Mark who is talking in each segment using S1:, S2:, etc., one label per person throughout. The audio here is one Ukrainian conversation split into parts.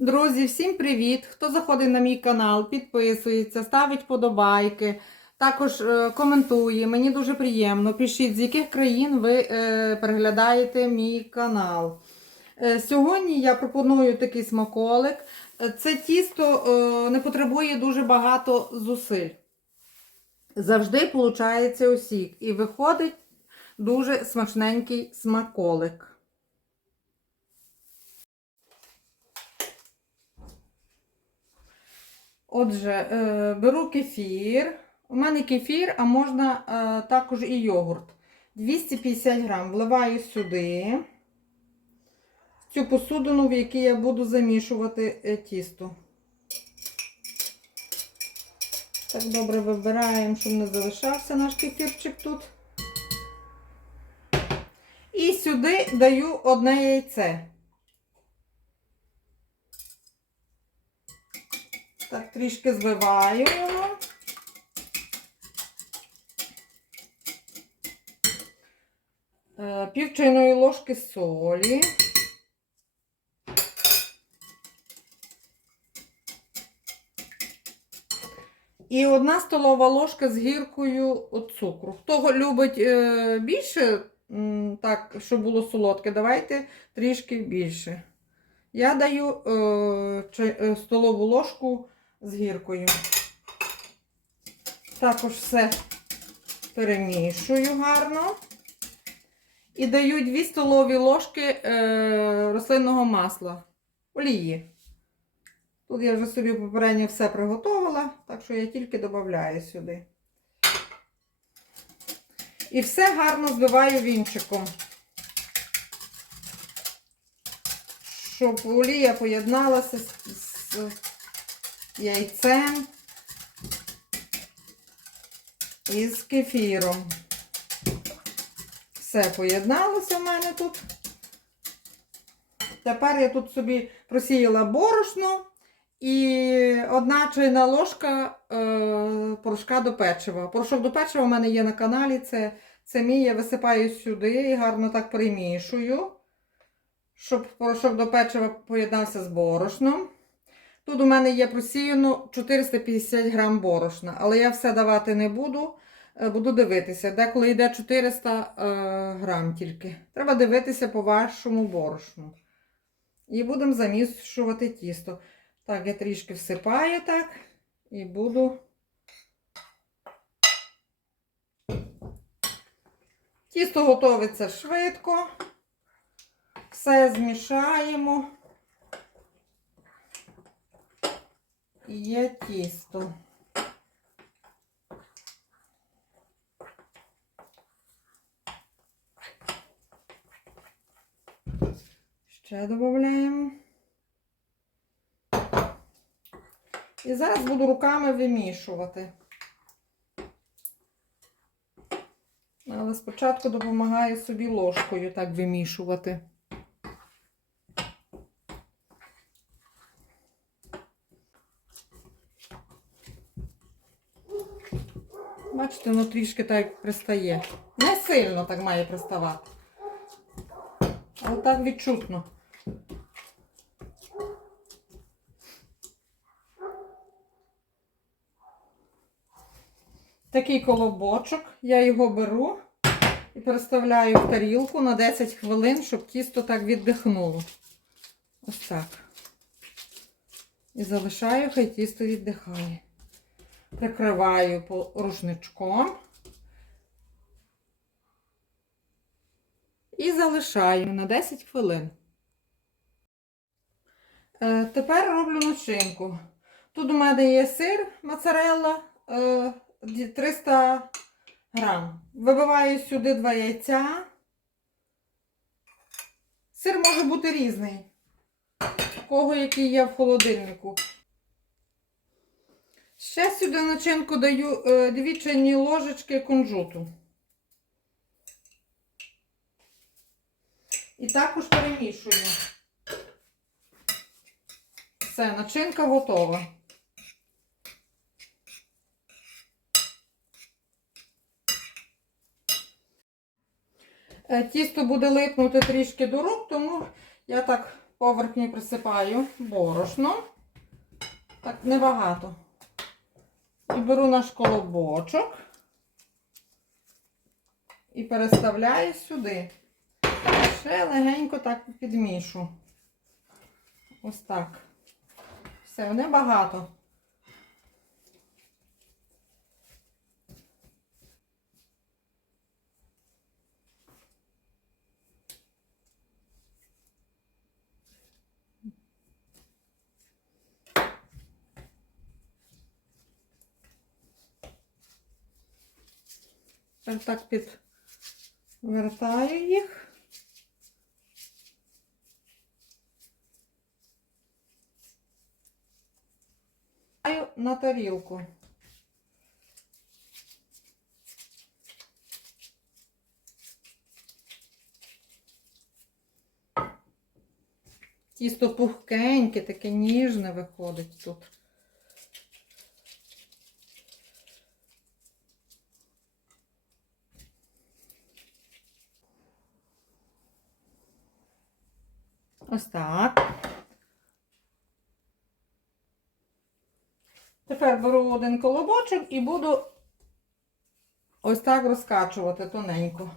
S1: Друзі, всім привіт! Хто заходить на мій канал, підписується, ставить подобайки, також е, коментує. Мені дуже приємно. Пишіть, з яких країн ви е, переглядаєте мій канал. Е, сьогодні я пропоную такий смаколик. Це тісто не потребує дуже багато зусиль. Завжди виходить осік. І виходить дуже смачненький смаколик. Отже, е, беру кефір. У мене кефір, а можна е, також і йогурт. 250 грам вливаю сюди, цю посудину, в якій я буду замішувати е, тісто. Так добре вибираємо, щоб не залишався наш кефірчик тут. І сюди даю одне яйце. Так, трішки збиваю його. Е, Пів чайної ложки солі. І одна столова ложка з гіркою цукру. Хто любить е, більше, так, щоб було солодке, давайте трішки більше. Я даю е, столову ложку з гіркою. Також все перемішую гарно. І даю 2 столові ложки е, рослинного масла, олії. Тут я вже собі попередньо все приготувала, так що я тільки додаю сюди. І все гарно збиваю вінчиком. Щоб олія поєдналася з, з яйцем і з кефіром. Все поєдналося в мене тут. Тепер я тут собі просіяла борошно і одна чайна ложка е, порошка до печива. Порошок до печива у мене є на каналі. Це, це мій, я висипаю сюди і гарно так перемішую, щоб порошок до печива поєднався з борошном. Тут у мене є просіяно 450 грам борошна, але я все давати не буду. е, Буду дивитися. Деколи йде 400 е, грам тільки. Треба дивитися по вашому борошну. І будемо замішувати тісто. Так, я трішки всипаю так. І буду. Тісто готовиться швидко. Все змішаємо. Є тісто. Ще додаємо. І зараз буду руками вимішувати. Але спочатку допомагаю собі ложкою так вимішувати. Бачите, воно трішки так пристає. Не сильно так має приставати. Але так відчутно. Такий колобочок. Я його беру і переставляю в тарілку на 10 хвилин, щоб тісто так віддихнуло. Ось так. І залишаю, хай тісто віддихає. Прикриваю рушничком. І залишаю на 10 хвилин. Е, тепер роблю начинку. Тут у мене є сир моцарелла е, 300 грам. Вибиваю сюди два яйця. Сир може бути різний. Кого який є в холодильнику. Ще сюди начинку даю е, дві чайні ложечки кунжуту. І також перемішую. Все, начинка готова. Е, Тісто буде липнути трішки до рук, тому я так поверхні присипаю борошно. Так, небагато. І беру наш колобочок і переставляю сюди. Ще легенько так підмішу. Ось так. Все, небагато. Тепер так підвертаю їх. На тарілку. Тісто пухкеньке, таке ніжне виходить тут. Ось так. Тепер беру один колобочок і буду ось так розкачувати тоненько.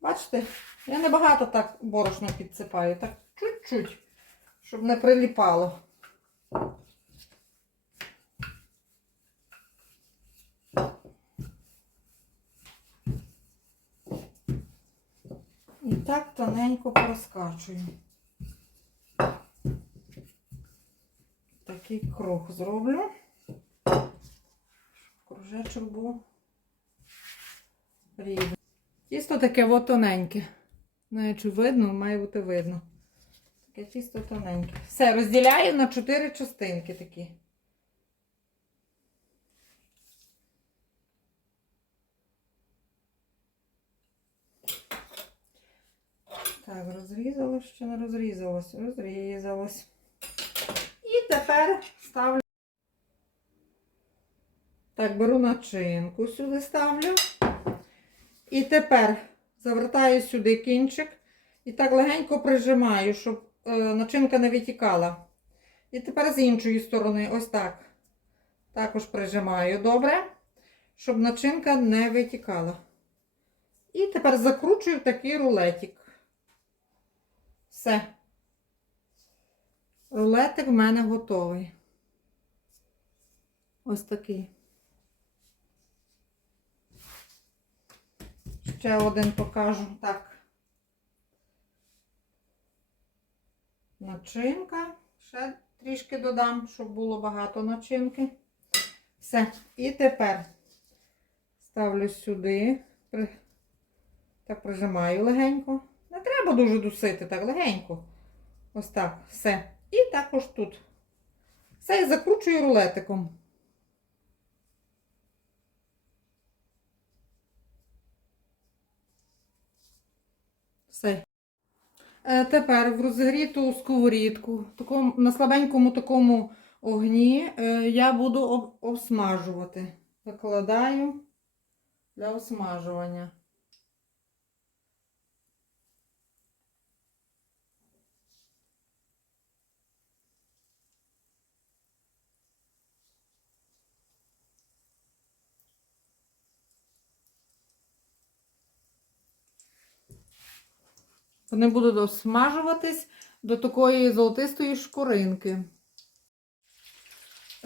S1: Бачите, я небагато так борошно підсипаю, так чуть-чуть, щоб не приліпало. Так тоненько порозкачую. Такий круг зроблю, щоб кружечок був рівний. Тісто таке от тоненьке. Навіть видно, має бути видно. Таке тісто тоненьке. Все, розділяю на чотири частинки такі. Так, розрізалось, ще не розрізалось, розрізалось. І тепер ставлю. Так, беру начинку сюди ставлю. І тепер завертаю сюди кінчик і так легенько прижимаю, щоб е, начинка не витікала. І тепер з іншої сторони, ось так. Також прижимаю добре, щоб начинка не витікала. І тепер закручую такий рулетик. Все. Рулетик в мене готовий. Ось такий. Ще один покажу. Так. Начинка. Ще трішки додам, щоб було багато начинки. Все. І тепер ставлю сюди. Так прижимаю легенько. Треба дуже дусити, так легенько. Ось так. Все. І також тут. Все і закручую рулетиком. Все. Е, Тепер в розгріту сковорідку, на слабенькому такому огні, е, я буду обсмажувати. Викладаю для обсмажування. Вони будуть обсмажуватись до такої золотистої шкуринки.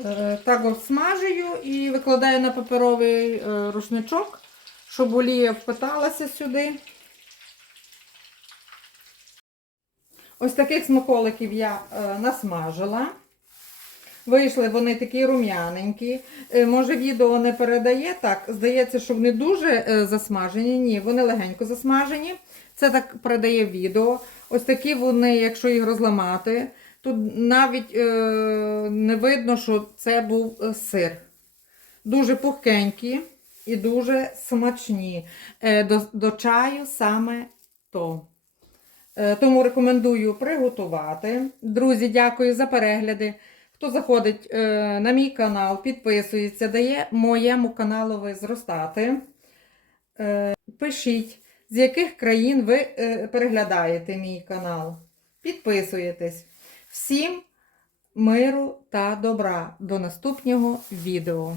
S1: Е, Так обсмажую і викладаю на паперовий е, рушничок, щоб олія впиталася сюди. Ось таких смаколиків я е, насмажила. Вийшли вони такі рум'яненькі. Може, відео не передає так. Здається, що вони дуже засмажені. Ні, вони легенько засмажені. Це так передає відео. Ось такі вони, якщо їх розламати, тут навіть е, не видно, що це був е, сир. Дуже пухкенькі і дуже смачні. Е, до, до чаю саме то. Е, тому рекомендую приготувати. Друзі, дякую за перегляди. Хто заходить е, на мій канал, підписується, дає моєму каналові зростати. Е, пишіть, з яких країн ви е, переглядаєте мій канал. Підписуєтесь. Всім миру та добра. До наступного відео.